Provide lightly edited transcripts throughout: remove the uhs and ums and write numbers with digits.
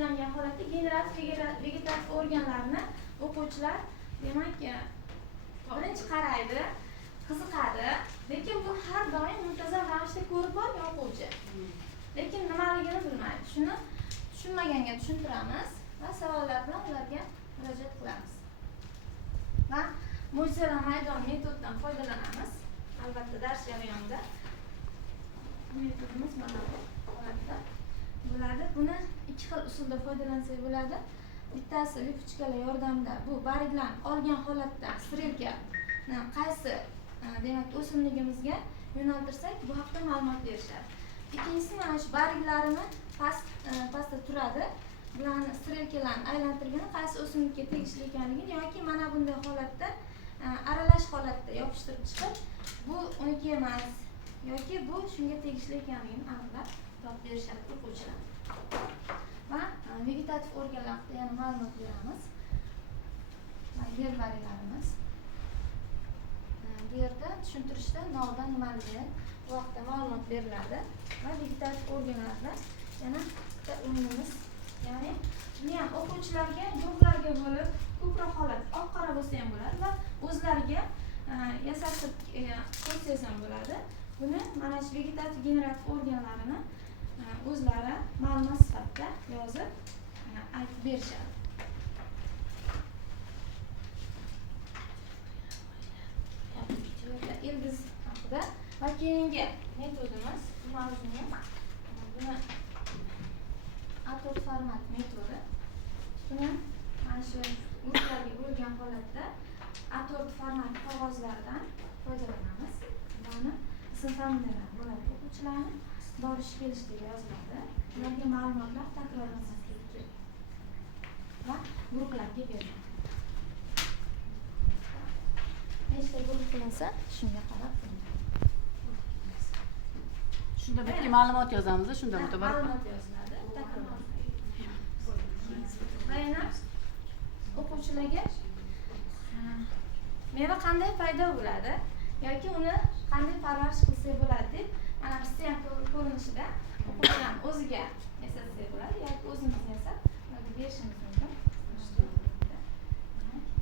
foydalangan holatda generativ vegetativ organlarni o'quvchilar demak birinchi qaraydi, qiziqadi, lekin bu har doim muntazam ravishda ko'rib borgan o'quvchi. Lekin nimaligini bilmaydi. Shuni tushunmaganga tushuntiramiz va savollar bilan ularga murojaat qilamiz. Va mo'jizalar maydon metodidan foydalanamiz. Albatta dars jarayonida metodimiz mana bu holatda bo'ladi. Buni ikki xil usulda foydalansak bo'ladi. Bittasi lyupochkalar yordamida bu barglarni olgan holatda strelka qaysi demak o'simligimizga yo'naltirsak bu haqda ma'lumot berishadi. Ikkinchisi mana shu barglarini pastda turadi. Bularni strelkalarni aylantirganda qaysi o'simlikka tegishli ekanligini yoki mana bunday holatda aralash holatda yopishtirib chiqib bu uniki emas yoki bu shunga tegishli ekanligini aniqlab topib berishadi o'quvchilar. Va vegetativ organlar haqida yana ma'lumot beramiz. Yer barglarimiz. Bu yerda tushuntirishda noldan nimaligi bu haqda ma'lumot beriladi va vegetativ organlarda yana bitta o'yinimiz, ya'ni buni ham o'quvchilarga guruhlarga bo'lib ko'proq holat oq-qora bo'lsa ham bo'ladi va o'zlariga yasatib qo'ysangiz ham bo'ladi. Buni mana shu vegetativ generativ organlarini o'zlari ma'lumot sifatida yozib aytib berishadi. Ildiz haqida va keyingi metodimiz mavzuni buni atot format metodi. Buni mana shu guruhlarga bo'lgan holatda atot format qog'ozlardan foydalanamiz. Buni ism familiyalar bo'ladi o'quvchilarni borish kelishligi yoziladi. Ularga ma'lumotlar takrorlanmasligi kerak va guruhlarga beriladi. Nechta guruh qilinsa shunga qarab shunda bitta ma'lumot yozamiz, shunda mutabarak ma'lumot yoziladi. Va yana o'quvchilarga meva qanday paydo bo'ladi yoki uni qanday parvarish qilsak bo'ladi deb mana sxem ko'rinishida o'quvchilar o'ziga yasatsak bo'ladi yoki o'zimiz yasab ularga berishimiz mumkin.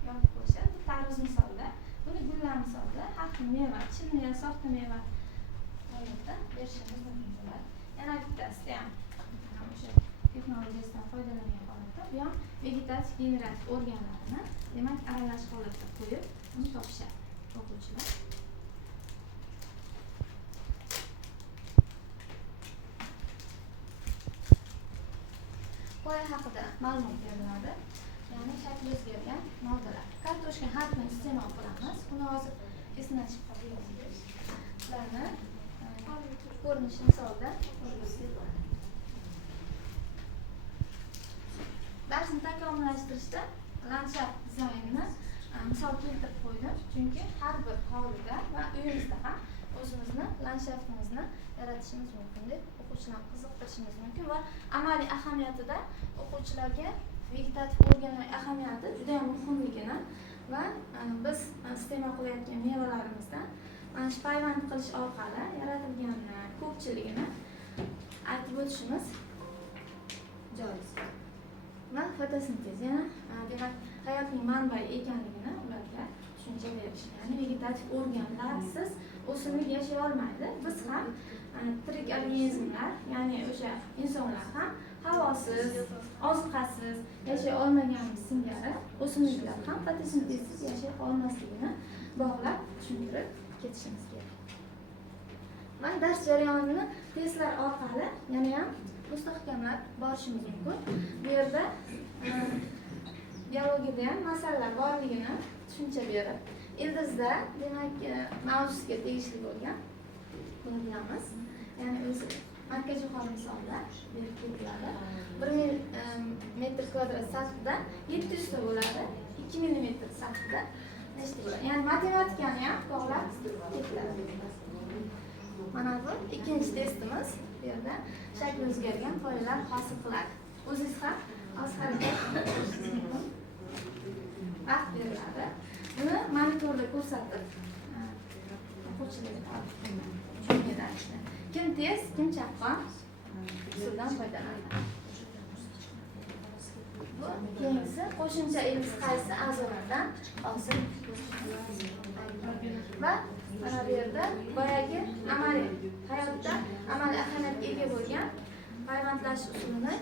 Yozib qo'yishadi. Bu tarvuz misolida, buni gullar misolida har xil meva, chimniyat, soxta meva holatda berishimiz mumkin bo'ladi. Yana bittasi ham o'sha texnologiyasidan foydalangan holatda bu ham vegetativ generativ organlarini demak aralash holatda qo'yib uni topishadi o'quvchilar. Qo'ya haqida ma'lumot beriladi. Ya'ni shakli o'zgargan moddalar. Kartoshka harfini iste'mol qilamiz. Buni hozir esdan chiqib qolgan. Ularni ko'rinishi misolida ko'rib bo'ladi. Darsni takomillashtirishda landshaft dizaynini misol keltirib qo'ydim. Chunki har bir hovlida va uyimizda ham o'zimizni landshaftimizni yaratishimiz mumkin deb o'quvchilarni qiziqtirishimiz mumkin va amaliy ahamiyatida o'quvchilarga vegetativ organlar ahamiyati juda ham muhimligini va biz iste'mol qilayotgan mevalarimizdan mana shu payvand qilish orqali yaratilgan ko'pchiligini aytib o'tishimiz joiz. Va fotosintez yana demak hayotning manbai ekanligini ularga tushuncha berish. Ya'ni vegetativ organlarsiz o'simlik yashay olmaydi. Biz ham tirik organizmlar, ya'ni o'sha insonlar ham havosiz, oziqasiz yashay olmaganimiz singari o'simliklar ham fotosintezsiz yashay olmasligini bog'lab tushuntirib ketishimiz kerak. Va dars jarayonini testlar orqali yana ham mustahkamlab borishimiz mumkin. Bu yerda biologiyada ham masalalar borligini tushuncha berib, ildizda demak mavzusiga tegishli bo'lgan buni bilamiz. Ya'ni o'zi markajo'xor misolda berib beriladi. 1 metr kvadrat sathida 700 ta bo'ladi, 2 mm sathida nechta bo'ladi. Ya'ni matematikani ham bog'lab ketiladi. Mana bu ikkinchi testimiz. Bu yerda shakli o'zgargan qoyalar hosil qiladi. O'zingiz ham oz harakat qilishingiz mumkin. Vaqt beriladi. Buni monitorda ko'rsatib o'quvchilarga kim tez, kim chaqqon usuldan foydalanadi. Bu keyingisi qo'shimcha ildiz qaysi a'zolardan hosil va mana bu yerda boyagi amaliy hayotda amaliy ahamiyatga ega bo'lgan payvandlash usulini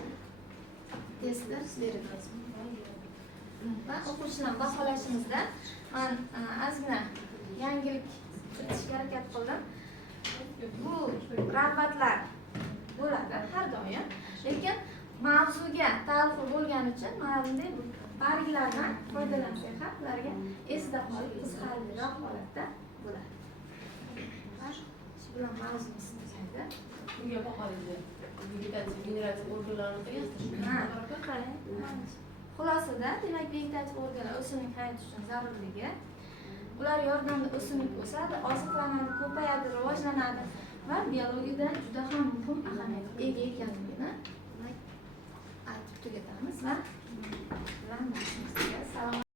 testi berilgan. Va o'quvchilarni baholashimizda men ozgina yangilik kiritishga harakat qildim. Bu rag'batlar bo'ladi har doim, lekin mavzuga taalluqli bo'lgani uchun mana bunday barglardan foydalansak ham ularga esda qolib qiziqarliroq holatda bo'ladi. Shu bilan mavzumiz tugadi. Bunga baholaydi. Vegetativ generativ organlarni qiyas. Xulosada, demak, vegetativ organlar o'simlik hayoti uchun zarurligi. Ular yordamida o'simlik o'sadi, oziqlanadi, ko'payadi, rivojlanadi va biologiyada juda ham muhim ahamiyatga ega ekanligini aytib tugatamiz va